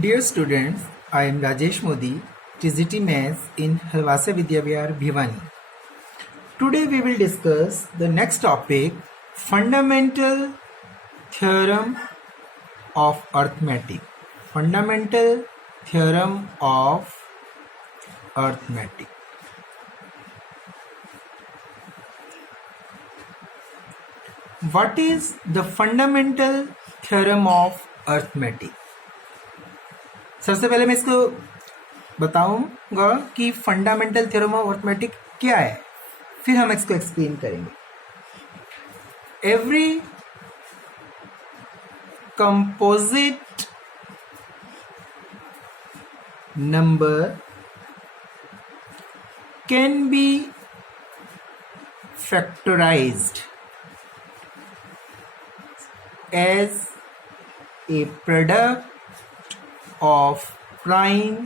Dear students, I am Rajesh Modi, TGT Maths in Halwasa Vidyavihar, Bhiwani. Today we will discuss the next topic, Fundamental Theorem of Arithmetic. Fundamental Theorem of Arithmetic. What is the fundamental theorem of arithmetic? सबसे पहले मैं इसको बताऊंगा कि fundamental theorem of arithmetic क्या है, फिर हम इसको एक्सप्लेन करेंगे। Every composite number can be factorized as a product of prime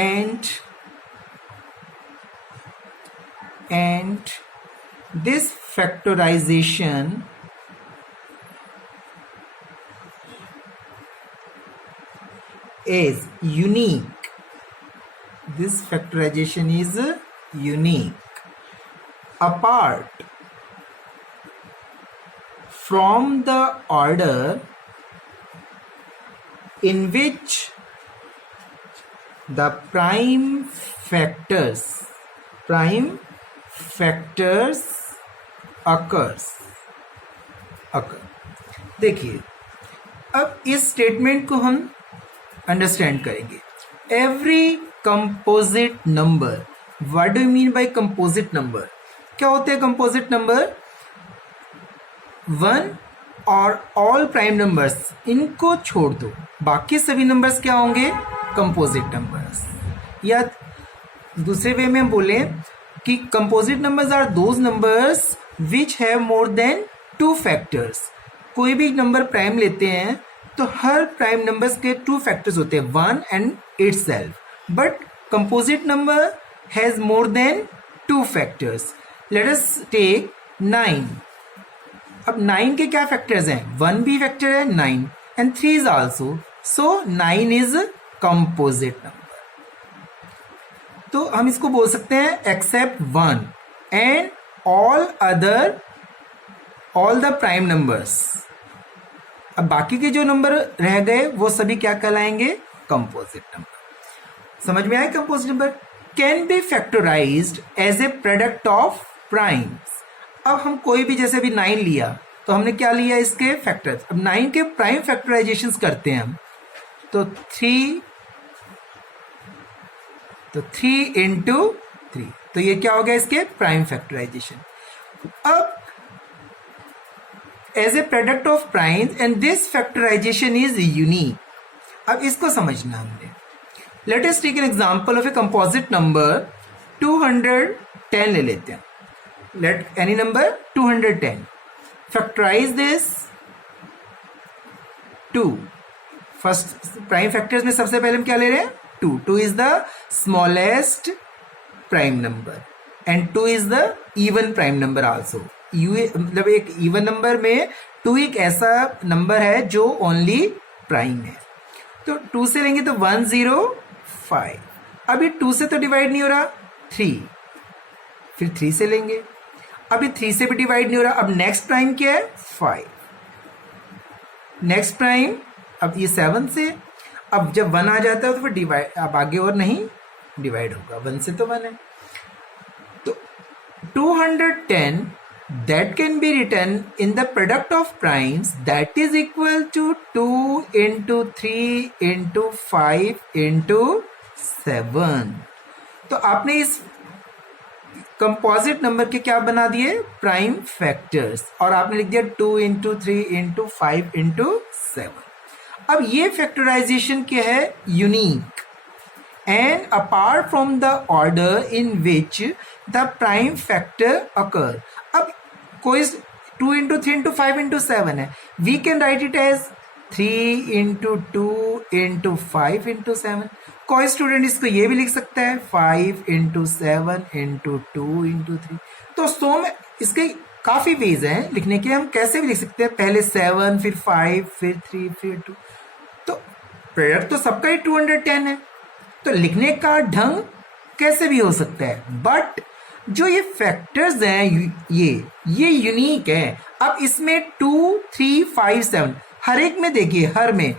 and this factorization is unique. This factorization is unique apart from the order in which the prime factors occur। देखिए, अब इस statement को हम understand करेंगे। Every composite number, what do you mean by composite number? क्या होते हैं composite number? One और ऑल प्राइम नंबर्स, इनको छोड़ दो, बाकी सभी नंबर्स क्या होंगे? Composite numbers. या दूसरे वे में हम बोले कि composite numbers are those numbers which have more than two factors. कोई भी नंबर प्राइम लेते हैं तो हर प्राइम नंबर्स के टू फैक्टर्स होते हैं, one and itself, but composite number has more than two factors. Let us take 9। अब 9 के क्या फैक्टर्स हैं? 1 भी फैक्टर है, 9 and 3 is also, so 9 is composite number. तो हम इसको बोल सकते हैं except 1 and all the prime numbers. अब बाकी के जो नंबर रह गए वो सभी क्या कहलाएंगे? Composite number. समझ में आया? Composite number can be factorized as a product of primes. अब हम कोई भी, जैसे अभी 9 लिया तो हमने क्या लिया? इसके फैक्टर्स। अब 9 के प्राइम फैक्टराइजेशंस करते हैं हम, तो 3 इंटू 3, तो ये क्या हो गया? इसके प्राइम फैक्टराइजेशन। अब as a product of primes and this factorization is unique. अब इसको समझना हमने। Let us take an example of a composite number 210 ले लेते हैं। Let any number 210. Factorize this 2. First prime factors में सबसे पहले हम क्या ले रहे हैं? 2. 2 is the smallest prime number and 2 is the even prime number also. मतलब एक even number में 2 एक ऐसा नंबर है जो only prime है। तो 2 से लेंगे तो 105। अभी 2 से तो डिवाइड नहीं हो रहा, 3, फिर 3 से लेंगे, अभी 3 से भी डिवाइड नहीं हो रहा। अब नेक्स्ट प्राइम क्या है? 5। नेक्स्ट प्राइम, अब ये 7 से, अब जब 1 आ जाता है तो फिर डिवाइड, अब आगे और नहीं डिवाइड होगा, 1 से तो 1 है। तो 210 that can be written in the product of primes that is equal to 2 into 3 into 5 into 7। तो आपने इस कंपोजिट नंबर के क्या बना दिए? प्राइम फैक्टर्स, और आपने लिख दिया 2 इंटू 3 इंटू 5 इंटू 7। अब ये फैक्टराइजेशन क्या है? Unique and apart from the order in which the prime factor occur. अब कोई 2 इंटू 3 इंटू 5 इंटू 7 है, we can write it as 3 into 2 into 5 into 7। कोई स्टूडेंट इसको ये भी लिख सकता है 5 इंटू 7 इंटू 2 इंटू 3। तो इसके काफ़ी वेज हैं लिखने के, हम कैसे भी लिख सकते हैं, पहले 7 फिर 5 फिर 3 फिर 2, तो प्रोडक्ट तो सबका ही 210 है, तो लिखने का ढंग कैसे भी हो सकता है। बट जो ये फैक्टर्स हैं ये यूनिक है। अब इसमें 2 3 5 7 हर एक में देखिए, हर में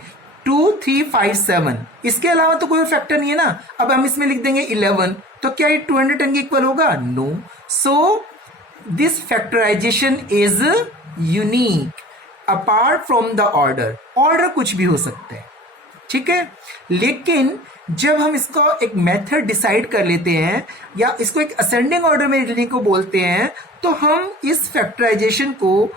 2 3 5 7, इसके अलावा तो कोई फैक्टर नहीं है ना। अब हम इसमें लिख देंगे 11, तो क्या ये 210 के इक्वल होगा? No. So this factorization is unique apart from the order. Order कुछ भी हो सकता है, ठीक है, लेकिन जब हम इसको एक मेथड डिसाइड कर लेते हैं या इसको एक असेंडिंग ऑर्डर में लिखने को बोलते हैं, तो हम इस फैक्टराइजेशन को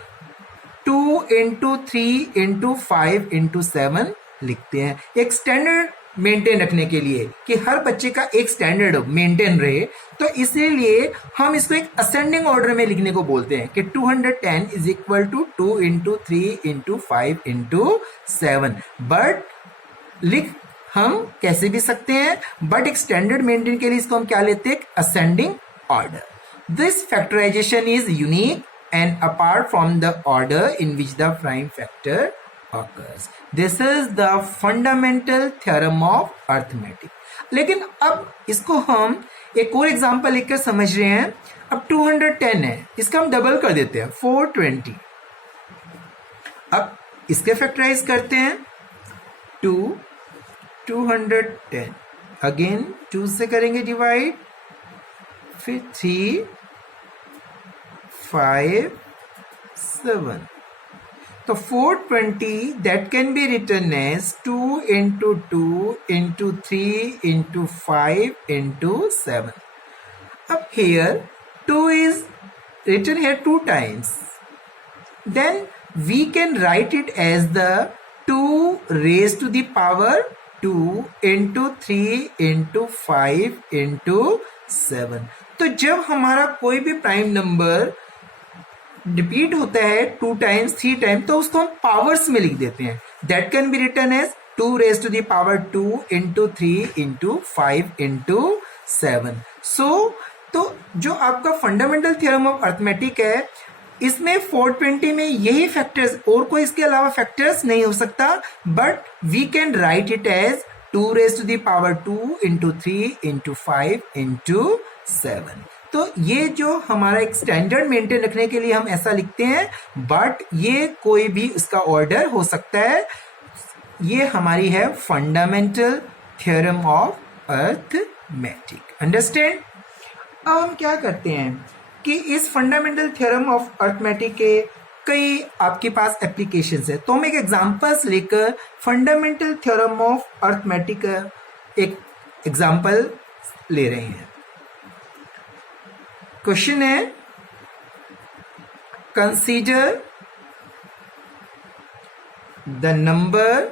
2 into 3 into 5 into 7 लिखते हैं, एक स्टैंडर्ड मेंटेन रखने के लिए कि हर बच्चे का एक स्टैंडर्ड मेंटेन रहे। तो इसीलिए हम इसको एक असेंडिंग ऑर्डर में लिखने को बोलते हैं कि 210 is equal to 2 into 3 into 5 into 7। But लिख हम कैसे भी सकते हैं, बट एक स्टैंडर्ड मेंटेन के लिए इसको हम क्या लेते हैं? Ascending order. This factorization is unique and apart from the order in which the prime factor occurs. This is the fundamental theorem of arithmetic. लेकिन अब इसको हम एक और एग्जांपल लेकर समझ रहे हैं। अब 210 है, इसका हम डबल कर देते हैं 420। अब इसके फैक्टराइज करते हैं 210, अगेन 2 से करेंगे डिवाइड, फिर 3 5 7, तो 420 that can be written as 2 into 2 into 3 into 5 into 7. Up here 2 is written here 2 times, then we can write it as the 2 raised to the power 2 into 3 into 5 into 7। तो जब हमारा कोई भी prime number repeat होता है 2 times 3 time, तो उसको हम पावर्स में लिख देते हैं। That can be written as 2 raise to the power 2 into 3 into 5 into 7। So तो जो आपका फंडामेंटल थ्योरम ऑफ अर्थमेटिक है, इसमें 420 में यही फैक्टर्स, और कोई इसके अलावा फैक्टर्स नहीं हो सकता, but we can write it as 2 raise to the power 2 into 3 into 5 into 7। तो ये जो हमारा एक स्टैंडर्ड मेंटेन रखने के लिए हम ऐसा लिखते हैं, बट ये कोई भी उसका ऑर्डर हो सकता है। ये हमारी है fundamental theorem of arithmetic. Understand? अब हम क्या करते हैं कि इस फंडामेंटल थ्योरम ऑफ अर्थमेटिक के कई आपके पास एप्लीकेशंस है, तो हम एक एग्जांपल्स लेकर फंडामेंटल थ्योरम ऑफ अर्थमेटिक एक एग्जांपल ले रहे हैं। क्वेश्चन है, consider the number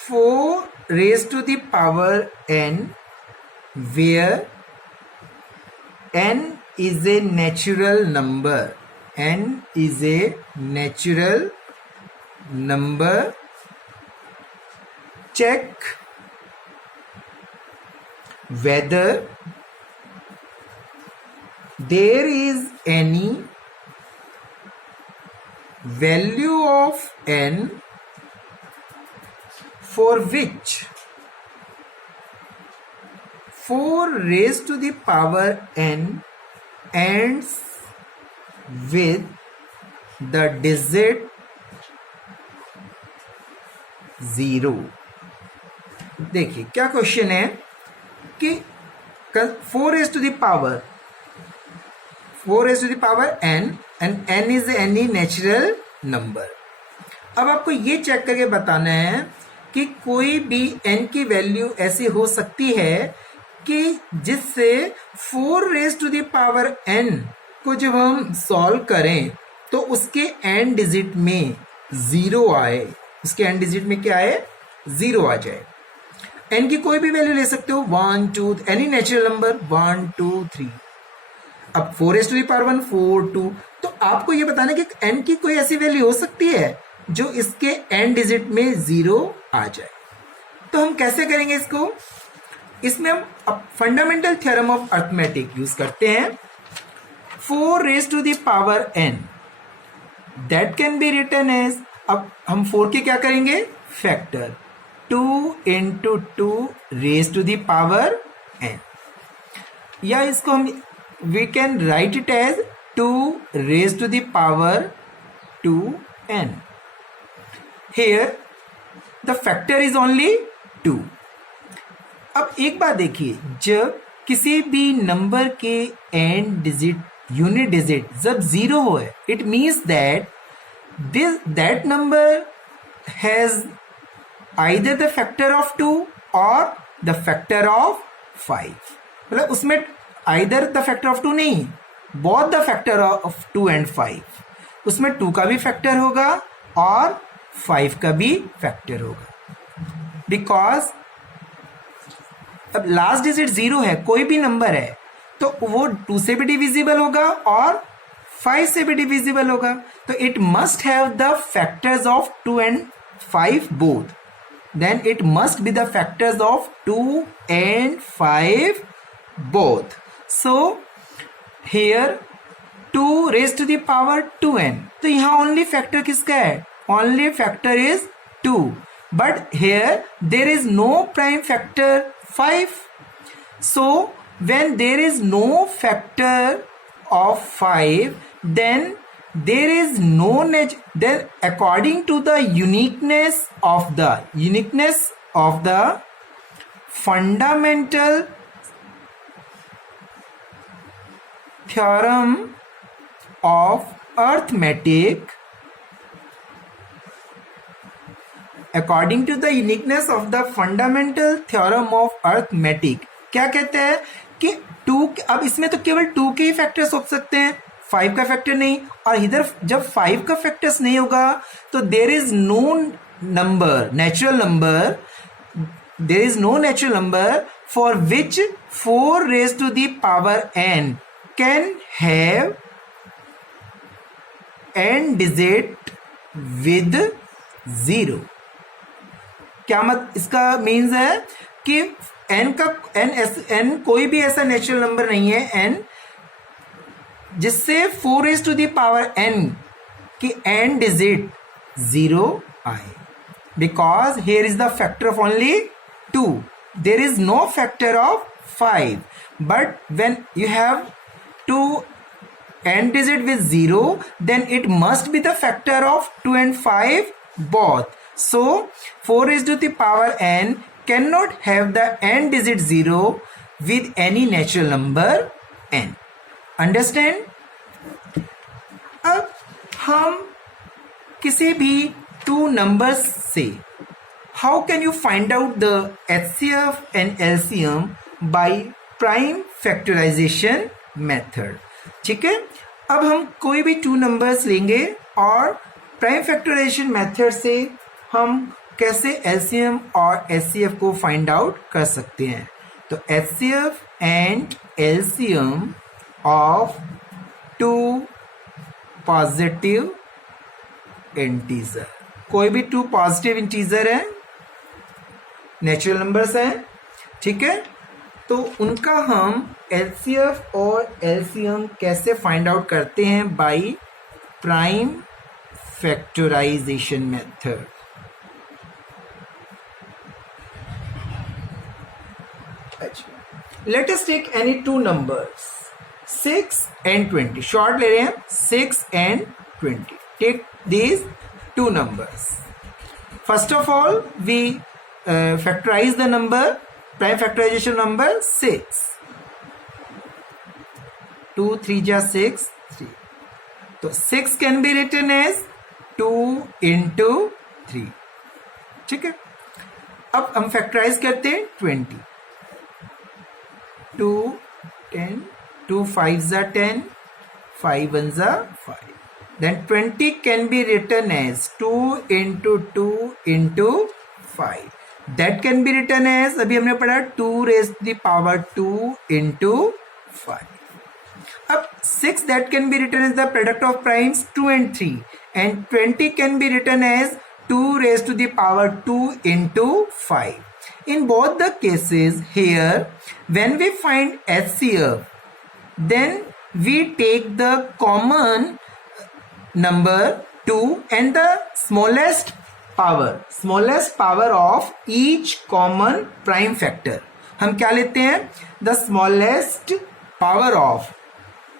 4 raised to the power n where n is a natural number. N is a natural number. Check whether there is any value of n for which 4 raised to the power n ends with the digit 0। देखिए क्या question है कि 4 raised to the power n and n is any natural number। अब आपको ये check करके बताना है कि कोई भी n की वैल्यू ऐसी हो सकती है कि जिससे 4 raised to the power n को जब हम सॉल्व करें तो उसके एंड डिजिट में 0 आए, उसके एंड डिजिट में क्या आए? 0 आ जाए। n की कोई भी वैल्यू ले सकते हो, 1 2, एनी नेचुरल नंबर 1 2 3। अब 4 raised to the power 1 4 2, तो आपको ये बताना है कि n की कोई ऐसी वैल्यू हो सकती है जो इसके एंड डिजिट में 0 आ जाए। तो हम कैसे करेंगे इसको? इसमें हम fundamental theorem of arithmetic use करते हैं। 4 raised to the power n, that can be written as, अब हम 4 के क्या करेंगे, factor, 2 into 2 raised to the power n, या इसको हम we can write it as 2 raised to the power 2n. Here the factor is only 2. अब एक बात देखिए, जब किसी भी नंबर के एंड डिजिट, यूनिट डिजिट जब 0 हो, it means that number has either the factor of 2 or the factor of 5. मतलब उसमें either the factor of 2 नहीं, both the factor of 2 and 5. उसमें 2 का भी फैक्टर होगा और 5 का भी फैक्टर होगा, बिकॉज अब लास्ट डिजिट 0 है, कोई भी नंबर है तो वो 2 से भी डिविजिबल होगा और 5 से भी डिविजिबल होगा, तो it must have the factors of 2 and 5 both, then it must be the factors of 2 and 5 both. So here 2 raised to the power 2n, तो यहाँ only factor किसका है, only factor is 2, but here there is no prime factor 5. So when there is no factor of 5, then there is no then according to the uniqueness of the fundamental theorem of arithmetic, according to the uniqueness of the fundamental theorem of arithmetic, क्या कहते हैं कि 2, अब इसमें तो केवल 2 के ही factors हो सकते हैं, 5 का फैक्टर नहीं, और इधर जब 5 का फैक्टर्स नहीं होगा तो there is no natural number for which 4 raised to the power n can have n digit with 0. क्या मत इसका मीन्स है कि n कोई भी ऐसा नेचुरल नंबर नहीं है n जिससे 4 raised to the power n की n digit 0 आए, because here is the factor of only 2, there is no factor of 5, but when you have 2 n digit with 0, then it must be the factor of 2 and 5 both. So 4 raised to the power n cannot have the n digit 0 with any natural number n. Understand? अब हम किसी भी 2 नंबर्स से how can you find out the HCF and LCM by prime factorization method. ठीक है, अब हम कोई भी 2 नंबर्स लेंगे और प्राइम फैक्टराइजेशन मेथड से हम कैसे LCM और HCF को फाइंड आउट कर सकते हैं. तो HCF and LCM of 2 positive integer, कोई भी 2 पॉजिटिव इंटीजर है, नेचुरल नंबर्स हैं. ठीक है, तो उनका हम HCF और LCM कैसे फाइंड आउट करते हैं, by prime factorization method. Let us take any 2 numbers 6 and 20. Short ले रहे हैं, 6 and 20. Take these 2 numbers. First of all, we factorize the number, prime factorization number 6. 2 3 जा 6, 3. तो 6 can be written as 2 into 3. ठीक है, अब हम फैक्टराइज करते हैं 20. 2 10, 2 5 जा 10, 5 1 जा 5. Then 20 can be written as 2 into 2 into 5. That can be written as, अभी हमने पढ़ा 2 raised to the power 2 into 5. अब 6 that can be written as the product of primes 2 and 3, and 20 can be written as 2 raised to the power 2 into 5. In both the cases here, when we find HCF, then we take the common number 2 and the smallest power of each common prime factor. हम क्या लेते हैं? the smallest power of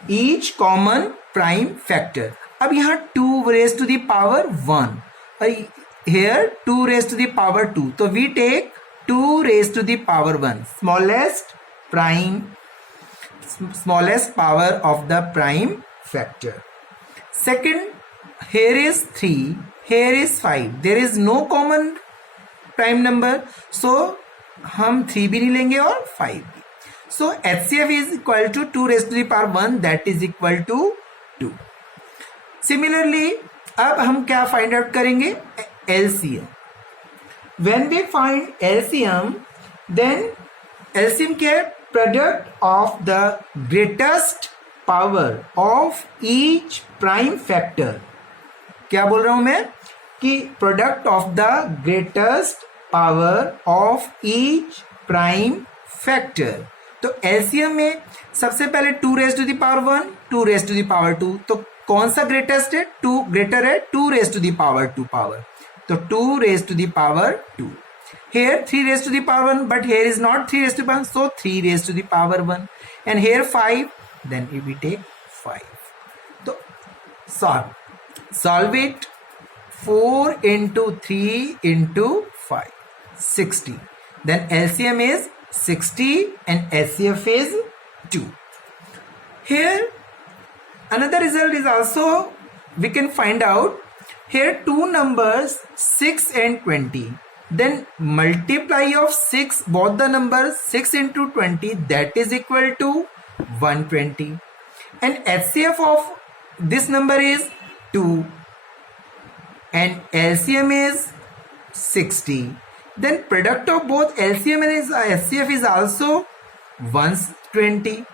each common prime factor. अब यहाँ 2 raised to the power 1 और here 2 raised to the power 2, तो we take 2 raised to the power 1, smallest power of the prime factor. Second, here is 3, here is 5, there is no common prime number, so हम 3 भी नहीं लेंगे और 5 भी. So HCF is equal to 2 raised to the power 1, that is equal to 2. Similarly, अब हम क्या find out करेंगे? LCM. When we find LCM, then LCM क्या है? Product of the greatest power of each prime factor. क्या बोल रहा हूं मैं? कि product of the greatest power of each prime factor. तो LCM में सबसे पहले 2 raised to the power 1, 2 raised to the power 2. तो कौन सा ग्रेटेस्ट है? 2 ग्रेटर है 2 raised to the power 2 power. तो 2 raised to the power 2. Here 3 raised to the power 1, but here is not 3 raised to the power 1, so 3 raised to the power 1. And here 5, then we take 5. So solve it. 4 into 3 into 5, 60. Then LCM is 60 and HCF is 2. Here another result is also we can find out. Here two numbers 6 and 20. Then multiply of 6, both the numbers 6 into 20, that is equal to 120. And HCF of this number is 2 and LCM is 60. Then product of both LCM and HCF is also 120.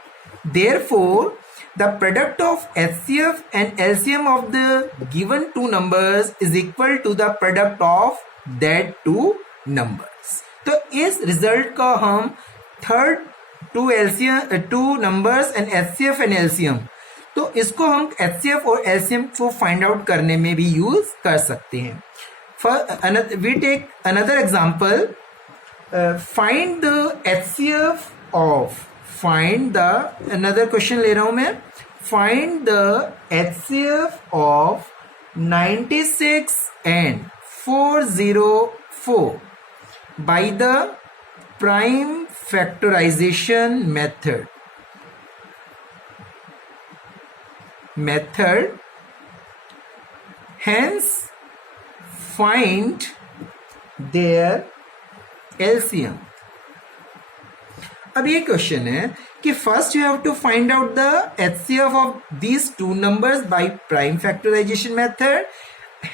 Therefore, the product of HCF and LCM of the given two numbers is equal to the product of that two numbers. तो इस result का हम third two numbers and HCF and LCM, तो इसको हम HCF और LCM को find out करने में भी यूज कर सकते हैं. We take another example. Find the HCF of, another question ले रहा हूं मैं. Find the HCF of 96 and 404 by the prime factorization method. Hence find their LCM. अब ये क्वेश्चन है कि first you have to find out the HCF of these two numbers by prime factorization method,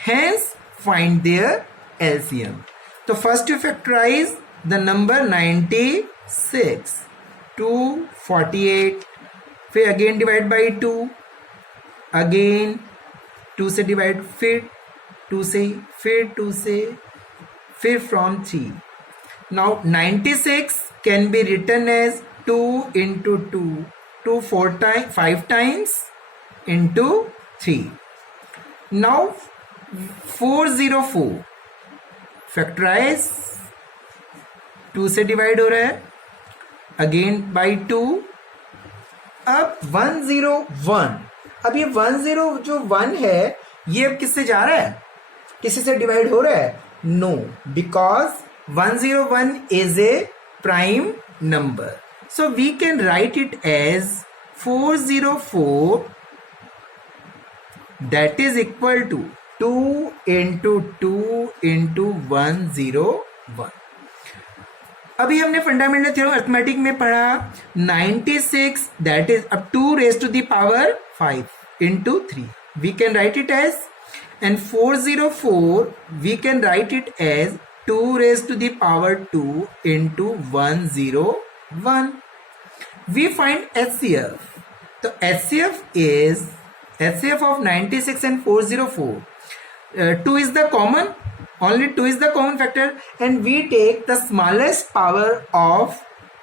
hence find their LCM. तो first you factorize the number 96 248, फिर again divide by 2, again 2 से divide, फिर 2 से, फिर 2 से, फिर from 3. Now 96 can be written as 2 into 2, 5 times into 3. Now 404 factorize, 2 से divide हो रहा है, अगेन बाई 2. अब 101, अब ये 10 जो 1 है ये अब किससे जा रहा है? किसी से डिवाइड हो रहा है? No, because 101 is a prime number, so we can write it as 404, that is equal to 2 into 2 into 101. अभी हमने फंडामेंटल थ्योरम अरिथमेटिक में पढ़ा 96, that is अब 2 raised to the power 5 into 3, we can write it as, and 404 we can write it as 2 raised to the power 2 into 101. We find HCF. So HCF is HCF of 96 and 404. 2 is the common, only 2 is the common factor, and we take the smallest power of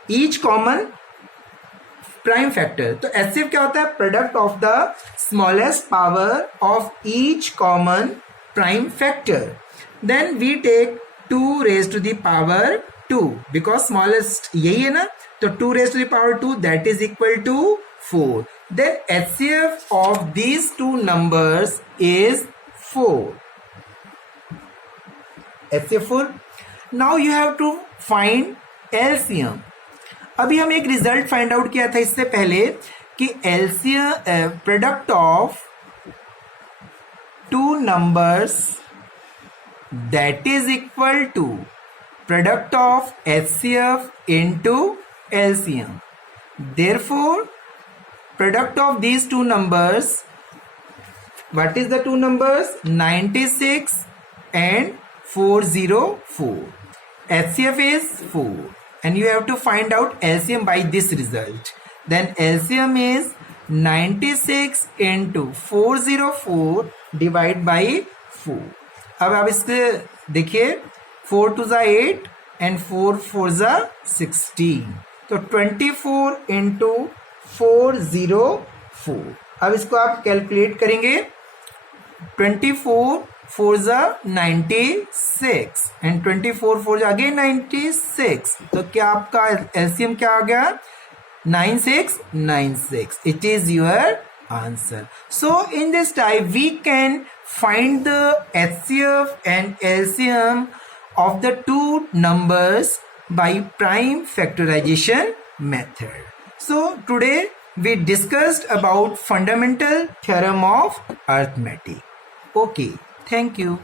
each common prime factor. तो HCF क्या होता है? Product of the smallest power of each common prime factor. Then we take 2 raised to the power 2 because smallest यही है ना, तो 2 raised to the power 2 that is equal to 4. Then HCF of these two numbers is 4. HCF 4. Now you have to find LCM. अभी हम एक result find out किया था इससे पहले कि LCM product of two numbers that is equal to product of HCF into LCM. Therefore, product of these two numbers, what is the two numbers? 96 and 404. HCF is 4 and you have to find out LCM by this result. Then LCM is 96 into 404 divided by 4. अब आप इससे देखिए 4 2 ज़ा 8 and 4 4 ज़ा 16, तो 24 into 404। अब इसको आप कैलकुलेट करेंगे 24 4 ज़ा 96 एंड 24 4 ज़ा अगेन 96, तो क्या आपका एलसीएम क्या आ गया? 9696. It is your answer. So in this type we can find the HCF and LCM of the two numbers by prime factorization method. So today we discussed about fundamental theorem of arithmetic. Okay, thank you.